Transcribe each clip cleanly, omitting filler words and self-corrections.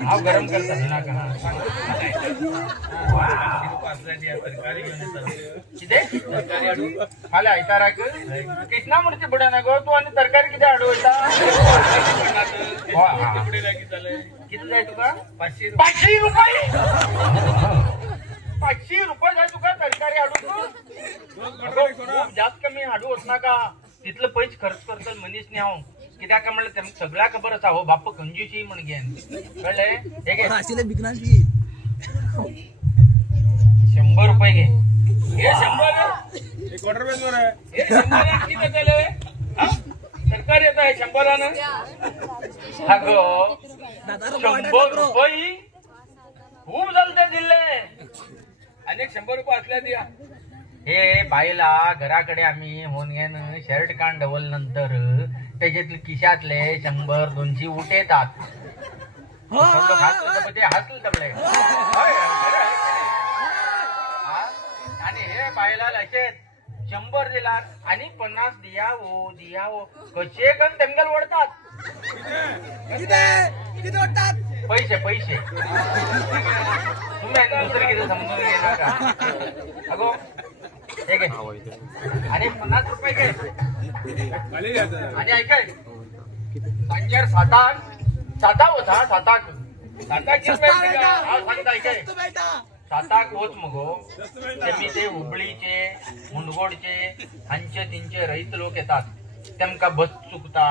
हा गरम करता ना का हाले आयतारा कितना मूर्ती बुडा ना गो तू आणि तरकारी किती अडवता किती जाय तुका 500 रुपये 500 रुपये जाय तुका तरकारी अडू जास्त कमी अडू होत ना का तिथलं पैसे खर्च करतल मनीस नाही आहो कित्याक म्हणलं तेमक सगळ्या खबरच आहो बाप कंजूसी म्हण घेन कळले हे घे 100 रुपये घे हे 100 सरकार येत आहे 100 अगं 100 रुपये खूप जलते दिले अनेक 100 रुपये असल्या द्या हे बाईला घराकडे आम्ही होऊन घेन शर्ट कान डवल नंतर त्याच्यातले खिशातले 100-200 उठेतात हसले तबले आणि हे बाईला लक्षात 100 दिला आणि 50 दिया हो कसे कण तेंगल ओढतात पैसे तुम्ही दुसरं किती समजून घेणार का अगो हे घे आणि 50 रुपये घे आणि ऐकाय सांजार साता होता साताक होत मगो तेमी ते हुबळीचे मुंडगोडचे हांचे तिंचे रहित लोक येतात तेमका बस चुकता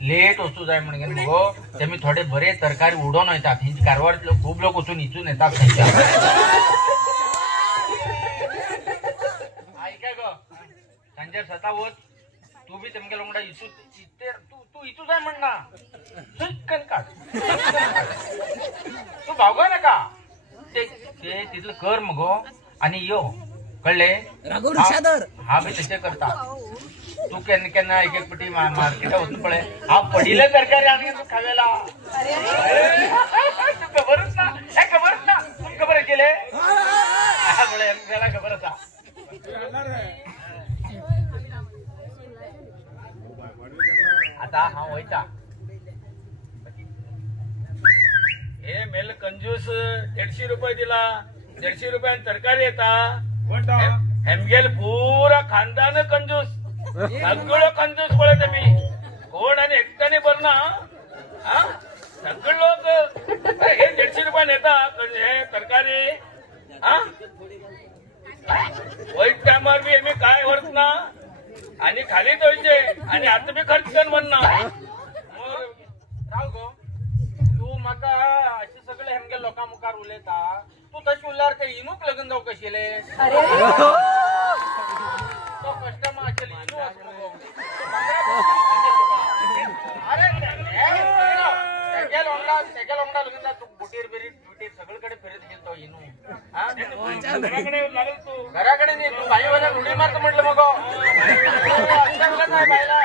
लेट वचू जाय म्हणून मगो तेमी थोडे बरे तरकारी उडोन येतात हिंच कारवार खूप लोक वचून इचून येतात ऐकाय ग सांजार साता होत तू बी तेमगे लोंगडा इचू तू इचू जाय म्हण ना सुटकन काढ तू भावगा नका ते तिथलं कर मगो आणि यो कळले हा बी तसे करता तू केन्ना एक पटी मार्केट वचून पळे हा पडिले तरकारी आणि तू खावेला तू खबरच ना तुम खबर केले त्याला खबरच आता हा वयता हे मेल कंजूस 150 रुपये दिला 150 रुपयान तरकारी येता हेमगेल पुरा खानदान कंजूस सगळं कंजूस पळे तुम्ही कोण आणि एकट्याने बरं ना सगळे लोक हे 150 रुपयान येता हे तरकारी वाईट टायमार बी आम्ही काय वरत ना आणि खाली दोयचे आणि आता बी खर्च कर म्हणणार राव गो तू माका अशी सगळे हेमगे लोकां मुखार उलयता तू तशी उरल्यार ते इनूक लगन जाऊ कशिले तो कस्टमर आशिल्लो इनू आसलो अरे तेगे लोंगडा लगन जा तू बुटीर सगळीकडे फिरत गेलतो इनू घराकडे लागल तू घराकडे नाही तू बाईवाल्या उडी मारतो म्हटलं मग बाईला